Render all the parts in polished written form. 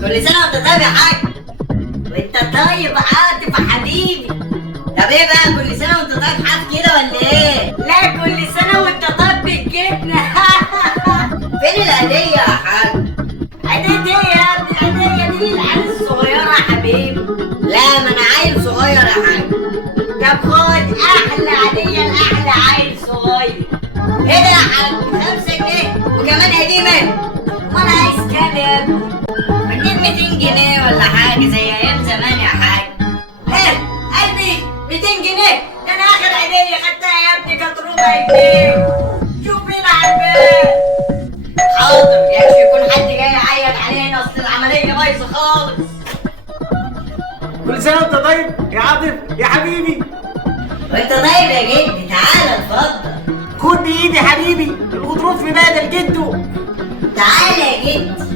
كل سنة وانت طيب يا حاج. وانت طيب عاطف يا حبيبي. طب ايه بقى، كل سنة وانت طيب حاف كده ولا ايه؟ لا كل سنة وانت طيب بالجبنة. فين الهدية يا حاج؟ هدية ايه يا ابني؟ الهدية دي للعيال الصغيرة يا حبيبي. لا ما انا عيل صغير يا حاج. طب خد احلى هدية لاحلى عيل صغير. ايه ده يا حاج؟ 5 جنيه وكمان هدية مني. امال عايز كام يا ابني؟ بديك 200 جنيه ولا حاجة زي أيام زمان يا حاج. إيه؟ قلبي 200 جنيه؟ ده أنا آخر هدية خدتها يا ابني كانت ربع جنيه. شوف مين على الباب. حاضر، يكفي يكون حد جاي يعيط علينا أصل العملية بايظة خالص. كل سنة وانت طيب يا عاطف يا حبيبي. وأنت طيب يا جدي، تعالى اتفضل. خد بإيدي حبيبي، الغضروف في بدل جده. تعالى يا جدي.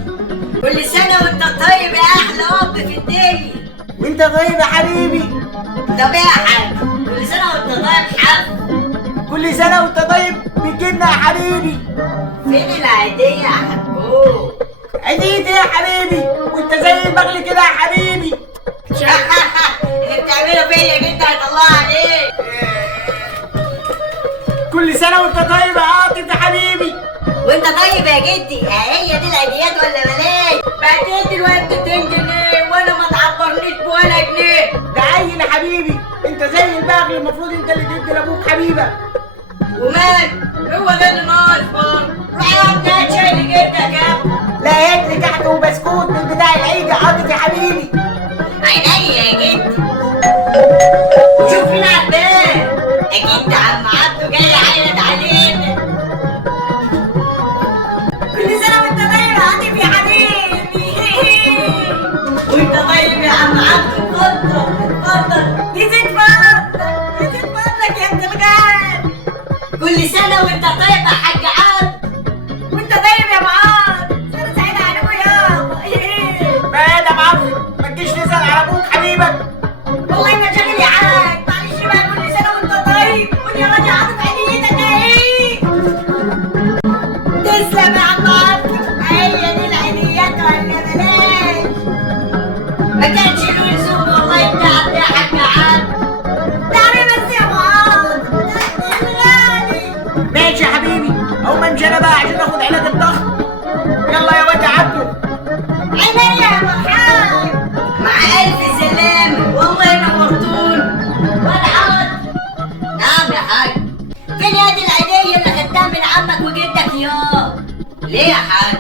كل سنة وأنت طيب يا أحلى أب في الدنيا. وانت طيب يا حبيبي. طب إيه يا حاج؟ كل سنة وأنت طيب حف. كل سنة وانت طيب بالجبنة يا حبيبي. فين العيدية يا حبوب؟ عيديتي يا حبيبي، وانت زي البغل كده يا حبيبي. اللي بتعمله فيا جدا هيطلع عليك. كل سنة وانت طيب يا عاطف يا حبيبي. وانت طيب يا جدي، هي دي العيديات ولا بلاش؟ بعتين دلوقتي 200 جنيه وانا ما تعبرنيش بولا جنيه. ده عيل يا حبيبي، انت زي البغل، المفروض انت اللي تدي لابوك حبيبك. ومال؟ هو ده اللي ناقص برضه. روح يا ابني هات شاي لجدك يا ابني. لا هات لي كحك وبسكوت من بتاع العيد يا عاطف يا حبيبي. عينيا يا جدي. شوف مين على الباب. اكيد عم عبده جاي يعيط علينا. كل سنة وانت طيب يا عاطف يا حبيبي. وانت طيب يا عم عبده. اتفضل يزيد فضلك يا ابن الغالي. كل سنة وانت طيب يا حاج عبد. وانت طيب يا معاذ. سنة سعيدة عليكم يابا. بقى يا معفن، ما تجيش تسأل على ابوك حبيبك. والله ما شاغل يا حاج، معلش بقى كل سنة وانت طيب. قول يا واد يا عاطف عيديتك اهي. تسلم يا عم عبد. هي دي العيديات ولا بلاش؟ ما كانش له لزوم والله التعب يا حاج عبد. تعالى بس يا معاذ، ده انت الغالي. ماشي يا حبيبي، اقوم امشي انا بقى عشان اخد علاج الضغط. يلا يا واد يا عبده. عينيا يا ابو الحاج. مع الف سلامة، والله نورتون. والعوض. نعم يا حاج. فين يا دي العيدية اللي خدتها من عمك وجدك يا؟ ليه يا حاج؟